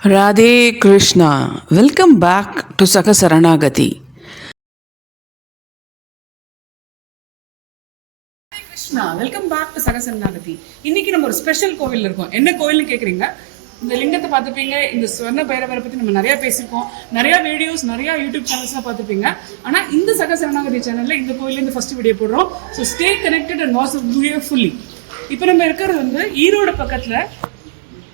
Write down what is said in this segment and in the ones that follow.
Radhe Krishna welcome back to சக Saranagathi Krishna welcome back to சக சரணாகதி இன்னைக்கு நம்ம ஒரு ஸ்பெஷல் கோவில் இருக்கோம். என்ன கோவில்னு கேக்குறீங்க இந்த லிங்கத்தை பார்த்துப்பீங்க இந்த ஸ்வர்ண பைரவரை பற்றி நம்ம நிறையா பேசியிருக்கோம். நிறையா வீடியோஸ் நிறையா யூடியூப் சேனல்ஸ்லாம் பார்த்துப்பீங்க. ஆனால் இந்த சக சரணாகதி சேனலில் இந்த கோயிலேருந்து ஃபஸ்ட்டு வீடியோ போடுறோம். So stay connected and watch video fully இப்போ நம்ம இருக்கிறது வந்து ஈரோடு பக்கத்தில்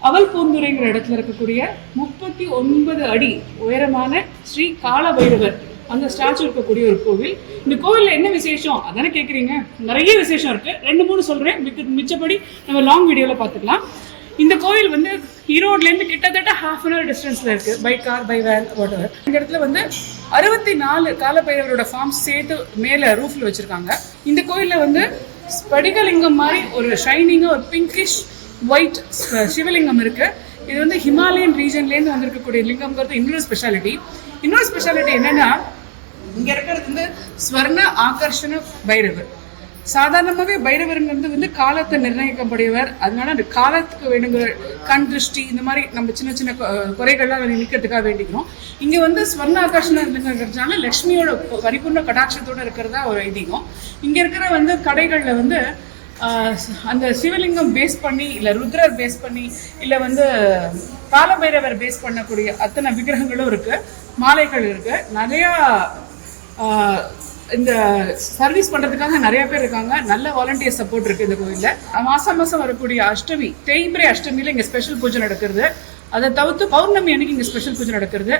அவல் பூந்துரைங்கிற இடத்துல இருக்கக்கூடிய முப்பத்தி ஒன்பது அடி உயரமான ஸ்ரீ கால பைரவர் அந்த ஸ்டாச்சு இருக்கக்கூடிய ஒரு கோவில். இந்த கோவிலில் என்ன விசேஷம்? அதானே கேட்குறீங்க நிறைய விசேஷம் இருக்கு. ரெண்டு மூணு சொல்கிறேன் மிச்சப்படி நம்ம லாங் வீடியோவில் பார்த்துக்கலாம். இந்த கோவில் வந்து ஈரோட்லேருந்து கிட்டத்தட்ட ஹாஃப் அன் ஹவர் டிஸ்டன்ஸில் இருக்கு. By car by van what இந்த இடத்துல வந்து அறுபத்தி நாலு காலபைரவரோட ஃபார்ம்ஸ் சேர்த்து மேலே ரூஃபில் வச்சுருக்காங்க. இந்த கோயிலில் வந்து ஸ்படிகலிங்கம் மாதிரி ஒரு ஷைனிங்காக ஒரு பிங்கிஷ் ஒயிட் சிவலிங்கம் uh, இருக்கு. இது வந்து ஹிமாலயன் ரீஜன்லேருந்து வந்திருக்கக்கூடிய லிங்கம்ங்கிறது இன்னொரு ஸ்பெஷாலிட்டி இன்னொரு ஸ்பெஷாலிட்டி என்னன்னா இங்க இருக்கிறது வந்து ஸ்வர்ண ஆகர்ஷண பைரவர். சாதாரணமாகவே பைரவருங்கிறது வந்து காலத்தை நிர்ணயிக்கப்படையவர் அதனால அந்த காலத்துக்கு வேணுங்கிற கண் திருஷ்டி இந்த மாதிரி நம்ம சின்ன சின்ன கொ- குறைகள்லாம் நிற்கிறதுக்காக வேண்டிக்கிறோம். இங்கே வந்து ஸ்வர்ண ஆகர்ஷணங்கிறதுனால லக்ஷ்மியோட பரிபூர்ண கடாட்சத்தோடு இருக்கிறதா ஒரு ஐதீகம். இங்கே இருக்கிற வந்து கடைகளில் வந்து அந்த சிவலிங்கம் பேஸ் பண்ணி இல்லை ருத்ரர் பேஸ் பண்ணி இல்லை வந்து காலபைரவர் பேஸ் பண்ணக்கூடிய அத்தனை விக்கிரகங்களும் இருக்கு மாலைகள் இருக்கு. நிறையா ஆஹ் இந்த சர்வீஸ் பண்றதுக்காக நிறைய பேர் இருக்காங்க. நல்ல வாலண்டியர் சப்போர்ட் இருக்கு இந்த கோயில்ல. மாசம் மாசம் வரக்கூடிய அஷ்டமி தேய்பிரை அஷ்டமியில இங்க ஸ்பெஷல் பூஜை நடக்கிறது. அதை தவிர்த்து பௌர்ணமி அன்னைக்கு இங்கே ஸ்பெஷல் பூஜை நடக்கிறது.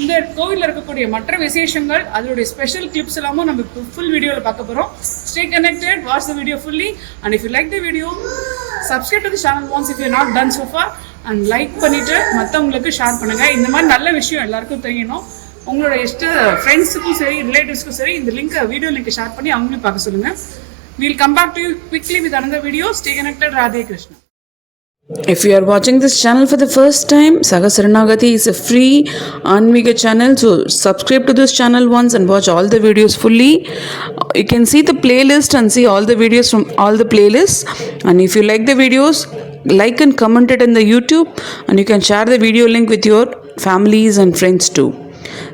இந்த கோவிலில் இருக்கக்கூடிய மற்ற விசேஷங்கள் அதனுடைய ஸ்பெஷல் கிளிப்ஸ் எல்லாமும் நம்ம ஃபுல் வீடியோவில் பார்க்க போறோம். Stay connected watch the video fully and if you like the video subscribe to channel once if you not done so far and like பண்ணிட்டு மற்றவங்களுக்கு ஷேர் பண்ணுங்க. இந்த மாதிரி நல்ல விஷயம் எல்லாருக்கும் தெரியணும். உங்களோட இஷ்ட ஃப்ரெண்ட்ஸுக்கும் சரி ரிலேட்டிவ்ஸ்க்கும் சரி இந்த லிங்கை வீடியோ லிங்க் ஷேர் பண்ணி அவங்களையும் பார்க்க சொல்லுங்க. We'll come back to you quickly with அந்த video stay connected Radhe Krishna If you are watching this channel for the first time, Saga Saranagati is a free Anmiga channel. So subscribe to this channel once and watch all the videos fully. You can see the playlist and see all the videos from all the playlists. And if you like the videos, like and comment it in the YouTube and you can share the video link with your families and friends too.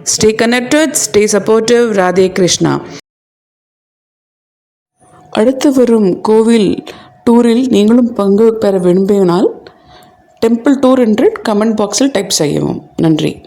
Stay connected, stay supportive, Radhe Krishna. அடுத்து வரும் கோவில் டூரில் நீங்களும் பங்கு பெற விரும்பினால் temple tour என்று comment பாக்ஸில் type செய்யவும். நன்றி.